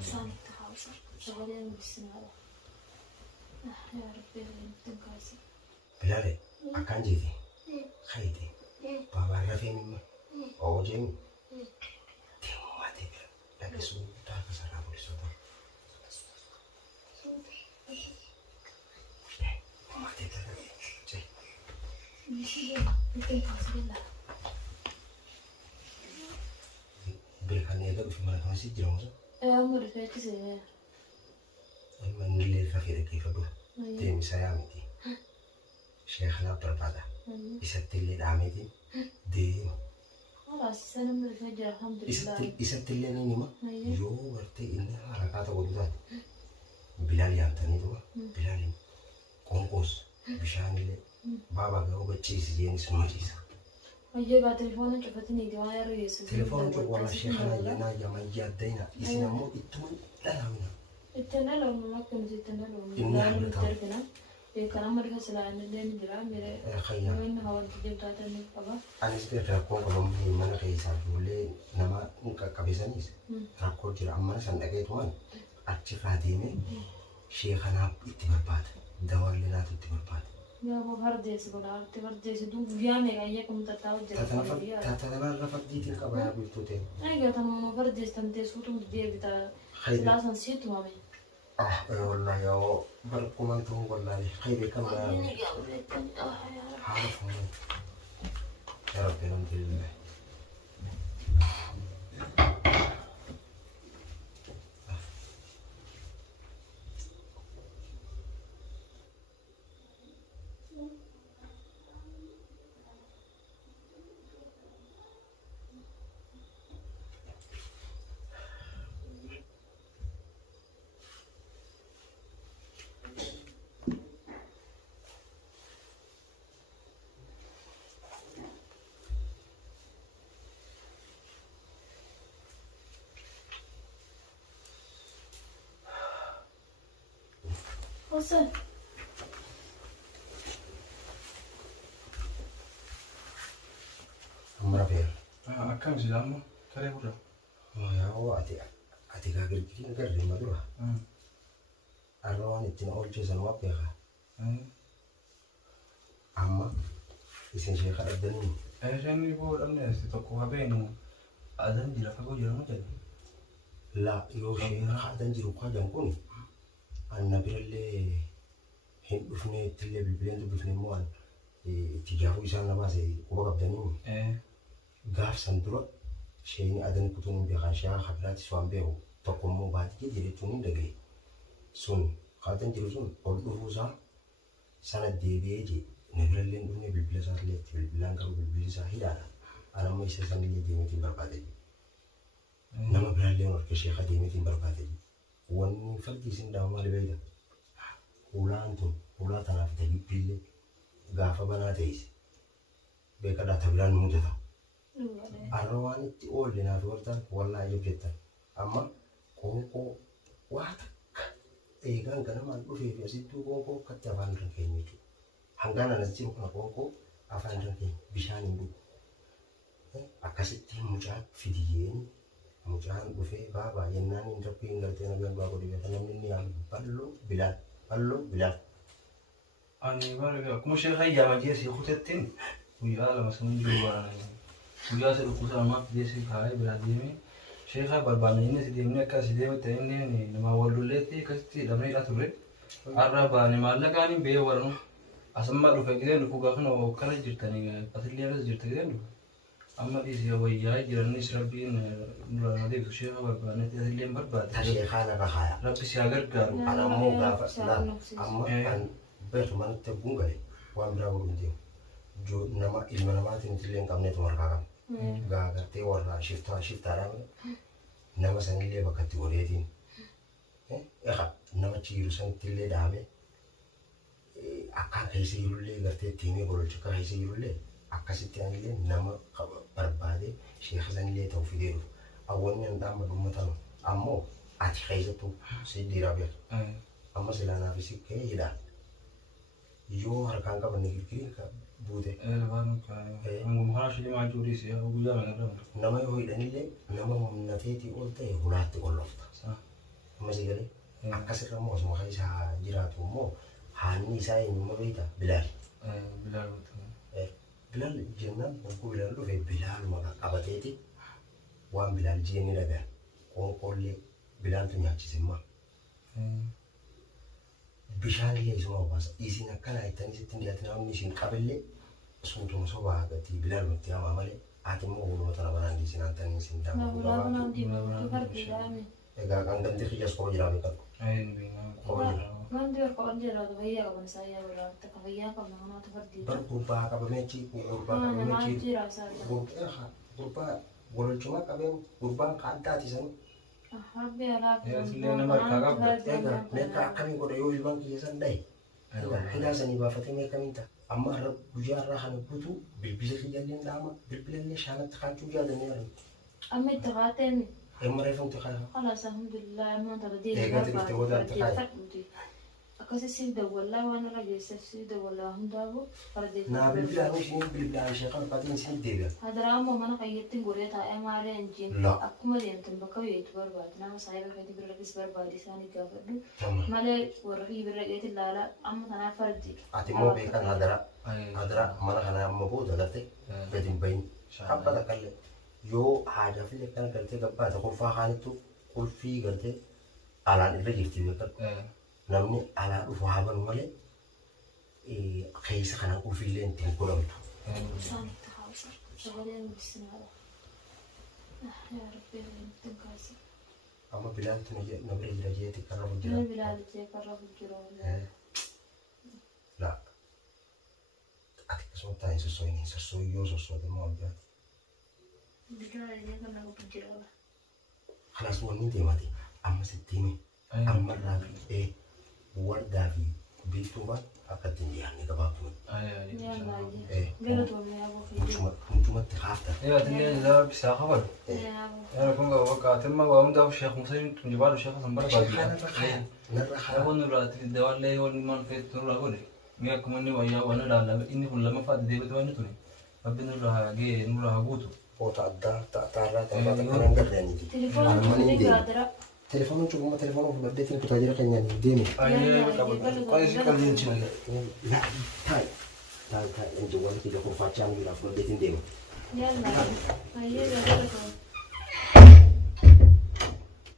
ثاني تخاصر شغالين بالسنة يا ربي تنكاسي بلالي أكان جيتي خيتي بابا رفيق مما أو جيم تيمو ما تبر لكن سو تاك سراب لسودا ما تبر جي مشي تنكاسي لا بالكان يدك في ملك مسجد جرمزة أمر فيك زي من اللي رفيق كيف بقول تيم سيامتي شيخنا بربادا يستلي دعمتي ديم خلاص سنة من الفجر الحمد لله يستلي نيما يو ورتي إن حركات قدوات بلال يامتني دوا بلال كونكوس بشان اللي بابا جاو بتشيس جينس ماجيس أيه بعد تلفون شفتني دوايا رئيس تلفون جو والله شيخنا ينا جماعة جدينا يسمعوا إتمن لا هونا إتنا لو ما كنت إتنا لو إنها متركنا كلام مريض سلام اللي نجرا ميرا خيا وين هو الجيب تاعتني بابا أنا سبت راكون كلام في mana كيسا بقولي نما كابيسانيس راكون جرا أما سندقيت وان أتشفاديني شيخنا إتمربات دوار لنا تتمربات يا أبو هرديس بقول هرديس دو بيامي أيه كم تتاو جرا تتنا رفض ديتين كبايا بيتوتين أيه تنا هرديس تنتي سوتو دي بتا لازم سيتو مامي والله يا بركم أنتم والله خير كم عارف يا رب الحمد لله وصل أمرا فير كم زلمة كره ولا يا هو أتي كاغر كتير كاغر ما دوا أروان التنا أول شيء سنوات بيها أما إسم شيخ الدنيا عشان يقول الناس تقوى بينه أذن جل فقو جل مجد لا يو شيخ الدنيا رقاجا كوني النبي اللي هن بفني تلي بالبلاد بفني موال تجاهو إنسان نباسي وبقى بدنيم غاف سندرو شيء أدنى كتون بيخان شيخ خبرات سوام بيهو تقوموا بعد كده جريتونين دقي سون قادن جريتون أولو فوزا سنة دي بيجي نبرة اللي ندوني بالبلاد سهلة بالبلاد كارو بالبلاد سهلة أنا ما يسأل اللي ديمتين بربادي نما بلاد اللي نورك شيخ ديمتين بربادي واني فردي سندا ما لبيدا ولا أنتم ولا تنافت بالبلاد غاف بناتيس بكرة تبلان مجدا أروان تقول لنا فورتا والله يبجتا أما كونكو واتك إيجان كنا ما نقول في أسيتو كونكو كتفان ركين يجو هنغانا نسيم كنا كونكو أفان ركين بيشان يبو أكاسيتي مجاد فيديين مجاد بوفي بابا يناني نربي نغرتنا بيان بابا دي بيان مني عم بلو بلال أنا بارك كم شيء هاي جامعة جيسي خطتين ويا لما سمون جوا ويا سلوكوسا ما جيسي هاي بلاديمي شيخ بربانين سيديمنا كاسيديم تاني نما ولولتي كاستي دمني لا تبرد أربعة نمالا كاني بيه ورنو أسمع لو فكرين لو كأخنا وكلا جرتني أتلي أنا جرتني أما إذا وياي جرني سربين نور نادي شيخ بربانين أتلي برباد تشيخ أنا بخايا ربي سياغر كارو أنا مو غاف لا أما أن بيت من تبغى وأمرا وروديو جو نما إلما نما تنتلين كم نتورك كم غاغر تي ورا شفتا رام نما سنلي بكتي وريدين إخا نما تيرو سنتلي دامي أكان هيسي يرولي غرتي تيمي بولشكا هيسي يرولي أكاسيتي أنلي نما بربادي شيخ سنلي توفيديرو أولني أندام بدومتانو أمو أتي خيزتو سيدي رابير أما سلانا في سكة يدا يو هركان كابن نيجي بوده بانو أنا مخاش اللي ما جوري سيا وجودا من الرم نما يهوي دنيلي نما هم نتيتي قلته هولات قلفت صح masih gale akkasirra immoo osuma kan isaa jiraatu immoo haanni isaa eenyummaa beektaa Bilaal. Bilaal Bilaal jennaan bokkuu Bilaal dhufe Bilaaluma qabateeti waan Bilaal jeenni dhagaan qoonqoollee Bilaaltu nyaachisimmaa. Bishaan illee isuma obaasa isin akkana ittanii sitti dhiyaate namni isin qabillee suutuma sobaa gati Bilaal nutti hamaa malee ati immoo walumaa tana banaan dhiisin antanii isin Nabulaan egaa kan ganti xiyyaas qaba jiraa beekatu. Qaba jira. Ganti warqoon jedhatu fayyaa qaban isaa yaa biraatti akka fayyaa qabna kanaatu fardii. Bar gurbaa qabameechi gurbaa qabameechi gurbaa gololchuma qabeen gurbaan kaaddaati sanii. Habbi alaa Egaa meeqa akkamii godha yoo ilmaan kiyya san dhaye hidhaa sanii baafatee meeqamiin ta'a. Amma har'a guyyaa irraa kana guutuu bilbila kiyyallee dhaama bilbila illee shaanatti kaachuu yaadannee jiran. amma itti qaateen Emma reefu itti kaaya. خلاص الحمد لله ما انت بديت Eegatti dhuftee booda itti kaaya. akkasi si dawwallaa waan irra geesseef si dawwallaa hundaafu fardee Naa bilbilaan isheen bilbilaan ishee kan faatiin isin deebi'a. hadaraa ammoo mana fayyattiin goree taa'ee maalee hinjiin La. akkuma deemtan bakka beektu barbaadu nama saayiba feeti birrakis barbaadu isaanii gaafadhu Tamma. malee warra fi birra geeti ilaalaa amma kanaa fardi Ati immoo beekan hadaraa mana kana amma booda gartee gadi hin bahin. Habba takkaallee yoo haadaaf illee kana galtee gabbaate kolfaa kaanittu kolfii galtee alaan irra jirti beekan. Namni alaa dhufu haa banu malee keessa kana kolfiillee ittiin godhamtu. isaanitti haawusa sagalee nutisinaadha yaa rabbii ittiin kaasa Amma bilaaltu na bira jira jeeti karra nama jira. bilaalijee karra bujjiroo La. Ati kasuma taa'in sossooyin sossooyin yoo sossoote moo abjaati. bilaalijee karra bujjiroo Kanas wanni deemate amma sitti himi. Amma irraa wardaa fi biiftuuba akka ittiin dhiyaanne gabaabtuun. Hundumatti haafta. bisaa qabalu. Kun wakaatimma waa hundaaf sheekh Musliim tunjibaalu sheekh Sambara baadiyyaa. Kun nurraati dawallee wanni maal feetu nurraa godhe. Mi'a akkuma inni wayyaa waan ilaalame inni kun lammaffaa deebitu waan tuni. Rabbi nurraa hagee nurraa haguutu. Foota addaa taarraa taphata kanan gaddaaniiti. Telefoon cufuma telefoon fudhadheetiin tajaajila keenyaan deeme. Qoyisi qalbiin cina. Taa'e intu wanti lafa faachaan jiraaf fudhadheetiin deeme. Yalla, ayyee